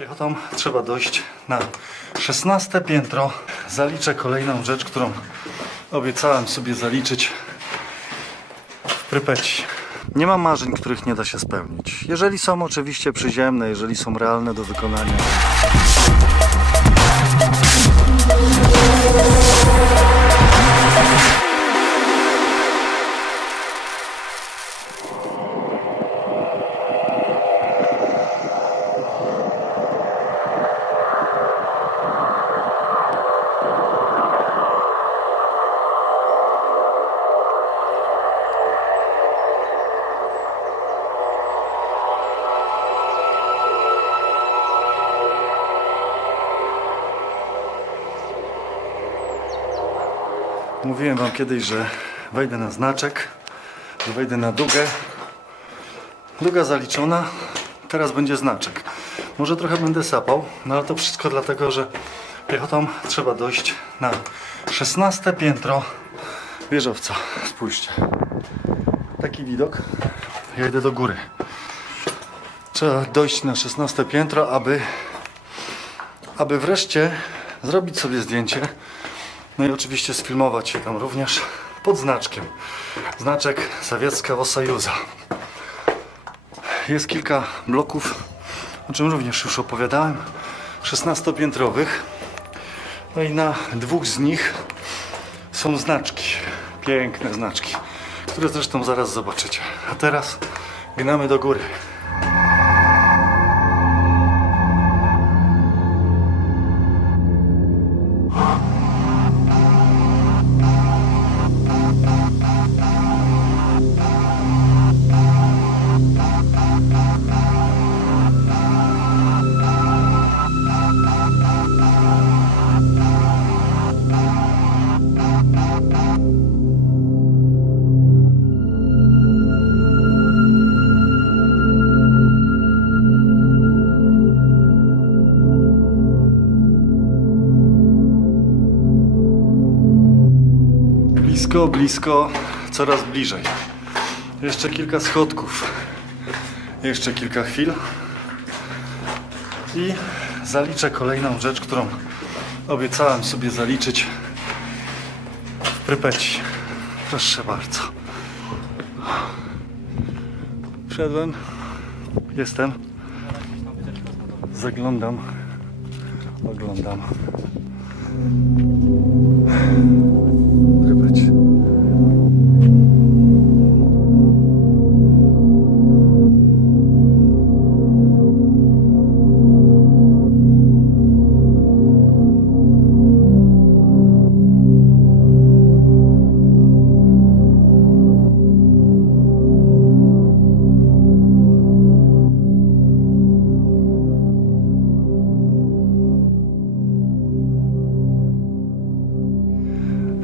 Piechotą trzeba dojść na 16 piętro. Zaliczę kolejną rzecz, którą obiecałem sobie zaliczyć w Prypeci. Nie mam marzeń, których nie da się spełnić. Jeżeli są oczywiście przyziemne, jeżeli są realne do wykonania. Mówiłem wam kiedyś, że wejdę na znaczek, że wejdę na dugę. Duga zaliczona, teraz będzie znaczek. Może trochę będę sapał, no ale to wszystko dlatego, że piechotą trzeba dojść na 16 piętro wieżowca. Spójrzcie. Taki widok. Ja idę do góry. Trzeba dojść na 16 piętro, aby, aby wreszcie zrobić sobie zdjęcie no i oczywiście sfilmować się tam również pod znaczkiem. Znaczek Sowiecka Sojuza. Jest kilka bloków, o czym również już opowiadałem, 16-piętrowych. No i na dwóch z nich są znaczki, piękne znaczki, które zresztą zaraz zobaczycie. A teraz gnamy do góry. Blisko, blisko, coraz bliżej. Jeszcze kilka schodków. Jeszcze kilka chwil. I zaliczę kolejną rzecz, którą obiecałem sobie zaliczyć w Prypeci. Proszę bardzo. Wszedłem. Jestem. Zaglądam. Oglądam.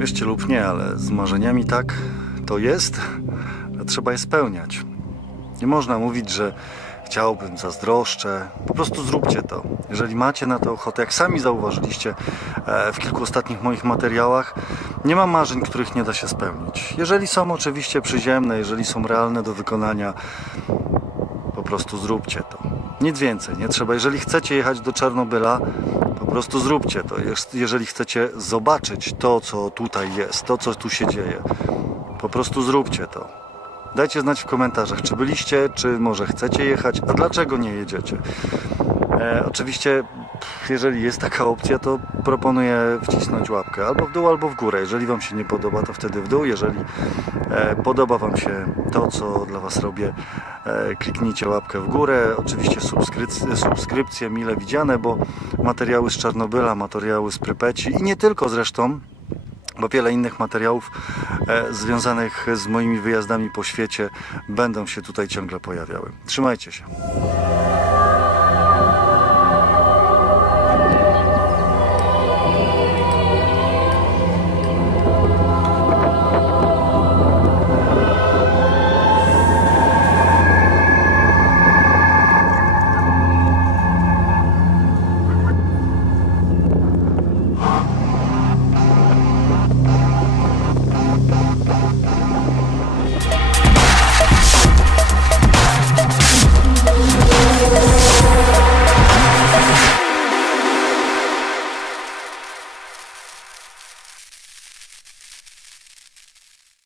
Wierzcie lub nie, ale z marzeniami tak to jest, a trzeba je spełniać. Nie można mówić, że chciałbym, zazdroszczę. Po prostu zróbcie to. Jeżeli macie na to ochotę, jak sami zauważyliście e, w kilku ostatnich moich materiałach, nie mam marzeń, których nie da się spełnić. Jeżeli są oczywiście przyziemne, jeżeli są realne do wykonania, po prostu zróbcie to. Nic więcej, nie trzeba. Jeżeli chcecie jechać do Czarnobyla, po prostu zróbcie to. Jeż- Jeżeli chcecie zobaczyć to, co tutaj jest, to, co tu się dzieje, po prostu zróbcie to. Dajcie znać w komentarzach, czy byliście, czy może chcecie jechać, a dlaczego nie jedziecie. E, oczywiście, jeżeli jest taka opcja, to proponuję wcisnąć łapkę albo w dół, albo w górę. Jeżeli Wam się nie podoba, to wtedy w dół. Jeżeli e, podoba Wam się to, co dla Was robię, kliknijcie łapkę w górę. Oczywiście subskryc- subskrypcje mile widziane, bo materiały z Czarnobyla, materiały z Prypeci i nie tylko zresztą, bo wiele innych materiałów e, związanych z moimi wyjazdami po świecie będą się tutaj ciągle pojawiały. Trzymajcie się.